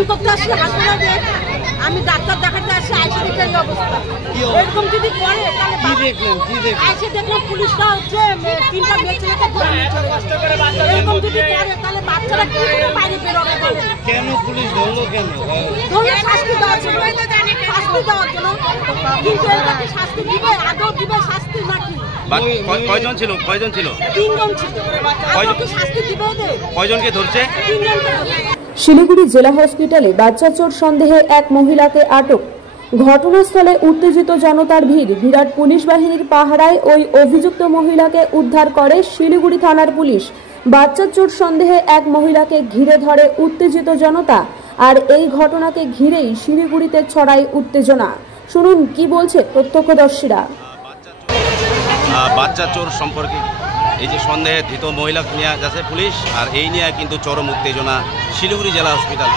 Treatment করতে আসি হাসপাতালে, আমি ডাক্তার দেখাতে আসি, আইসি দেখে এই অবস্থা। এরকম যদি করে তাহলে কি দেখলেন? আইসি দেখলাম পুলিশরা হচ্ছে 3টা মেয়ে ছেলেকে ধরে নিয়ে চলে গেছে। এরকম যদি করে তাহলে বাচ্চারা কি করে বাইরে বেরোবে বলেন? কেন পুলিশ ধরলো? কেন ধরে শাস্তি দেওয়ার জন্য, শাস্তি দেওয়ার জন্য। কিন্তু এটাকে শাস্তি দিবে, আদৌ দিবে শাস্তি নাকি? কয়জন ছিল? 3জন ছিল। শাস্তি দিবে ওদের? কয়জনকে ধরছে? 3জনকে ধরছে। শিলিগুড়ি জেলা হসপিটালে বাচ্চা চোর সন্দেহে এক মহিলাকে আটক। ঘটনাস্থলে উত্তেজিত জনতার ভিড়। বিরাট পুলিশ বাহিনীর পাহারায় ওই অভিযুক্ত মহিলাকে উদ্ধার করে শিলিগুড়ি থানার পুলিশ। বাচ্চা চোর সন্দেহে এক মহিলাকে ঘিরে ধরে উত্তেজিত জনতা। আর এই ঘটনাকে ঘিরেই শিলিগুড়িতে ছড়ায় উত্তেজনা। শুনুন কি বলছে প্রত্যক্ষদর্শীরা। বাচ্চা চোর সম্পর্কে এই যে সন্দেহে ধৃত মহিলা নিয়ে যাচ্ছে পুলিশ, আর এই নিয়ে কিন্তু চরম উত্তেজনা শিলিগুড়ি জেলা হসপিটাল।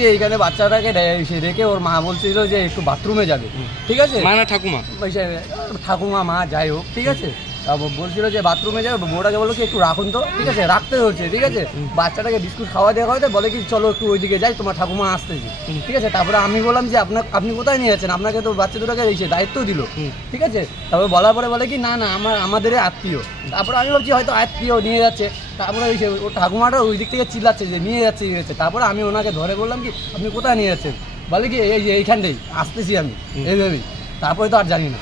যে এইখানে বাচ্চাটাকে রেখে ওর মা বলছিল যে একটু বাথরুমে যাবে, ঠিক আছে? মানে ঠাকুমা মা যাই হোক, ঠিক আছে, বলছিল যে বাথরুমে যাবে। বউটাকে বলো কি একটু রাখুন তো, ঠিক আছে, রাখতে হচ্ছে, ঠিক আছে। বাচ্চাটাকে বিস্কুট খাওয়া দেওয়া হয়তো বলে কি চলো একটু ওইদিকে যাই, তোমার ঠাকুমা আসতেছে, ঠিক আছে। তারপরে আমি বললাম যে আপনি কোথায় নিয়ে যাচ্ছেন, আপনাকে তো বাচ্চা দুটাকে দায়িত্ব দিল, ঠিক আছে। তারপরে বলার পরে বলে কি না আমাদের আত্মীয়। তারপরে আমি ভাবছি হয়তো আত্মীয় নিয়ে যাচ্ছে। তারপরে ওর ঠাকুমাটা ওই দিক থেকে চিল্লাচ্ছে যে নিয়ে যাচ্ছে। তারপরে আমি ওনাকে ধরে বললাম কি আপনি কোথায় নিয়ে যাচ্ছেন, বলে কি এইখানটাই আসতেছি আমি, এইভাবেই। তারপরে তো আর জানি না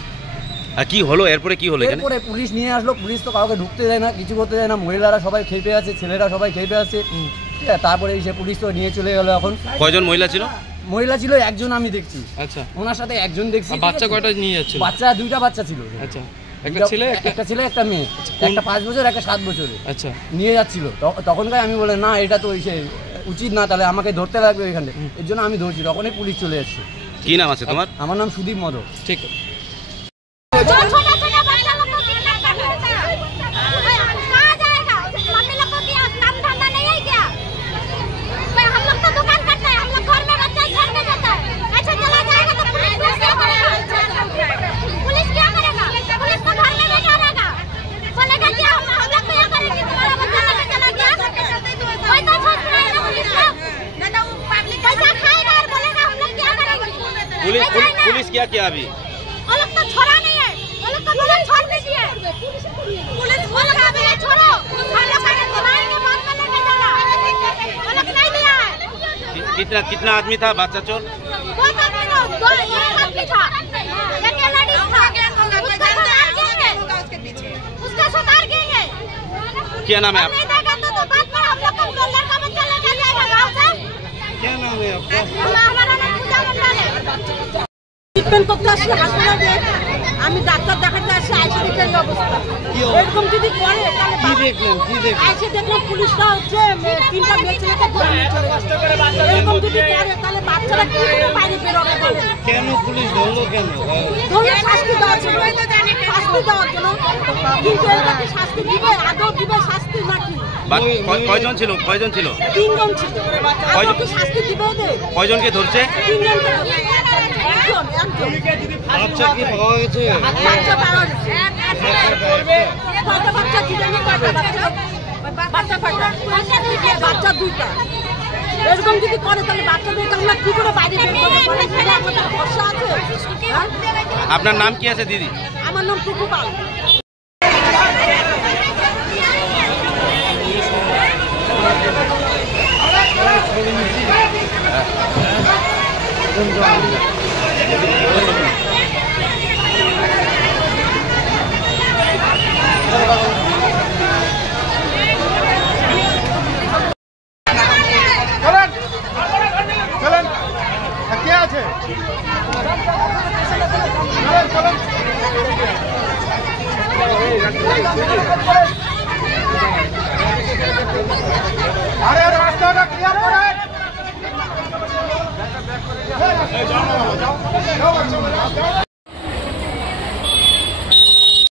কি হলো। এরপরে কি হলো? এরপরে পুলিশ নিয়ে আসলো। পুলিশ তো কাউকে ঢুকতে দেয় না, কিছু করতে দেয় না। মহিলারা সবাই খেপে আছে, ছেলেরা সবাই খেপে আছে, ঠিক আছে। তারপরে সে পুলিশ তো নিয়ে চলে গেল। এখন কয়জন মহিলা ছিল? মহিলা ছিল একজন, আমি দেখছি। আচ্ছা, ওনার সাথে একজন দেখছি। বাচ্চা কয়টা নিয়ে যাচ্ছে? বাচ্চা 2টা বাচ্চা ছিল। আচ্ছা, একটা ছেলে একটা মেয়ে, একটা 5 বছর একটা 7 বছরে। আচ্ছা, নিয়ে যাচ্ছিল। তখনকার আমি বলে না এটা তো উচিত না, তাহলে আমাকে ধরতে লাগবে এখানে। এর জন্য আমি ধরছি। তখনই পুলিশ চলে এসছে। কি নাম আছে তোমার? আমার নাম সুদীপ মদক। ঠিক। पुलिस क्या किया अभी? वो लोग तो छोड़ा नहीं है, वो लोग को बोला छोड़ दीजिए। पुलिस बोल रहा है छोड़ो, हम लोग का सुनाएंगे बाद में लेके जाना। वो लोग नहीं दिया है। कितना आदमी था बच्चा चोर? बहुत आदमी था, 2 आदमी था, एक लेडीज था। उसके पीछे उसका सुधार किए। क्या नाम है आपका? तो बाद में हम लोग को लड़का बच्चा लेके जाएगा गाँव से। क्या नाम है आपका? हमारा नाम पूजा मंडल है। ট্রিটমেন্ট করতে আসি হাসপাতালে, আমি ডাক্তার দেখাতে আসি, আইসি দেখে এই অবস্থা। এরকম যদি করে তাহলে কি দেখলেন? আইসি দেখলাম পুলিশরা হচ্ছে 3টা মেয়ে ছেলেকে ধরে নিয়ে চলে গেছে। এরকম যদি করে তাহলে বাচ্চারা কি করে বাইরে বেরোবে বলেন? কেন পুলিশ ধরলো? কেন ধরে শাস্তি দেওয়ার জন্য, শাস্তি দেওয়ার জন্য। কিন্তু এটাকে শাস্তি দিবে, আদৌ দিবে শাস্তি নাকি? কয়জন ছিল? 3জন ছিল। শাস্তি দিবে ওদের? কয়জনকে ধরছে? 3জনকে ধরছে। বাচ্চা কি পাওয়া গেছে? বাচ্চা পাওয়া গেছে। বাচ্চা কি জানি? বাচ্চা 2টা। এরকম যদি করে তাহলে বাচ্চাদেরকে আমরা কি করে বাইরে বের করবো? আমাদের ভরসা আছে? আপনার নাম কি আছে দিদি? আমার নাম টুকু পাল। আরে রাস্তাটা ক্লিয়ার করেন।